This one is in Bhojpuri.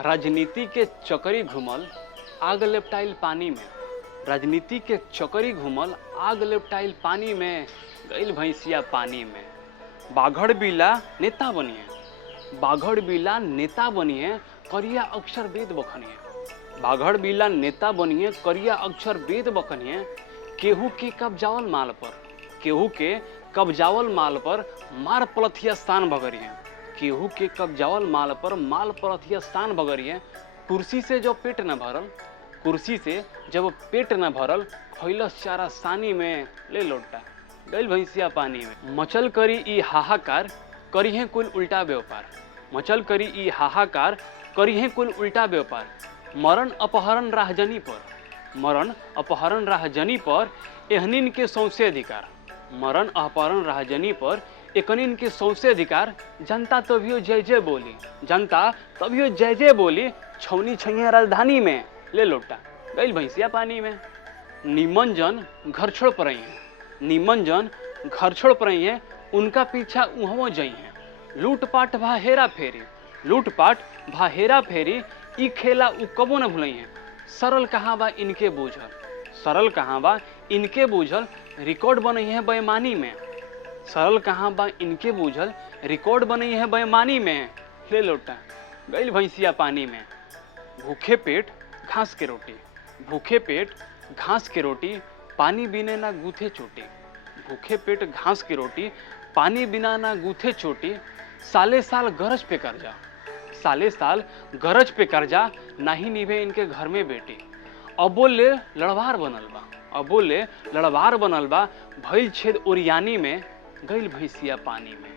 राजनीति के चकरी घुमल आग लेपटाइल पानी में। राजनीति के चकरी घुमल आग लेपटाइल पानी में, गइल भैंसिया पानी में। बाघड़ बिला नेता बनिए, बाघड़ बिला नेता बनिए, करिया अक्षर वेद बखनिए। बाघड़ बिला नेता बनिए, करिया अक्षर वेद बखनिए। केहू के कब्जावल माल पर, केहू के कब्जावल माल पर मार पलथिया स्थान भगरिए। केहू के कब्जावल माल पर माल पलथिया स्थान भगरिए। कुर्सी से जब पेट न भरल, कुर्सी से जब पेट न भरल, खैलस चारा सानी में, ले लोटा गइल भैंसिया पानी में। मचल करी ई हाहाकार, करिहे कुल उल्टा व्यापार। मचल करी ई हाहाकार, करिहे कुल उल्टा व्यापार। मरण अपहरण राहजनी पर, मरण अपहरण राहजनी पर एहनिन के सौंसे अधिकार। मरण अपहरण राहजनी पर एकनिन के सौंसे अधिकार। जनता तभियो जय जय बोली, जनता तभियो जय जय बोली। छौनी छैया राजधानी में, ले लोटा गइल भैंसिया पानी में। निमन जन घर छोड़ पड़ई है, निमन जन घर छोड़ पड़ई है, उनका पीछा उहवो जई है। लूटपाट भा हेरा फेरी, लूटपाट भा हेरा फेरी, ई खेला उ कबो न भूलई है। सरल कहाँ बा इनके बूझल, सरल कहाँ बा इनके बूझल, रिकॉर्ड बनई है बेईमानी में। सरल कहाँ बा इनके बूझल, रिकॉर्ड बनई है बेईमानी में, ले लोटा गइल भैंसिया पानी में। भूखे पेट घास के रोटी, भूखे पेट घास के रोटी, पानी बिना ना गूथे चोटी। भूखे पेट घास की रोटी, पानी बिना ना गूथे चोटी। साले साल गरज पे कर्जा, साले साल गरज पे कर्जा, नहीं निभे इनके घर में बेटी। अबो ले लड़वार बनल बा, अबो ले लड़वार बनल बा, भइल छेद ओरियानी में, गइल भैंसिया पानी में।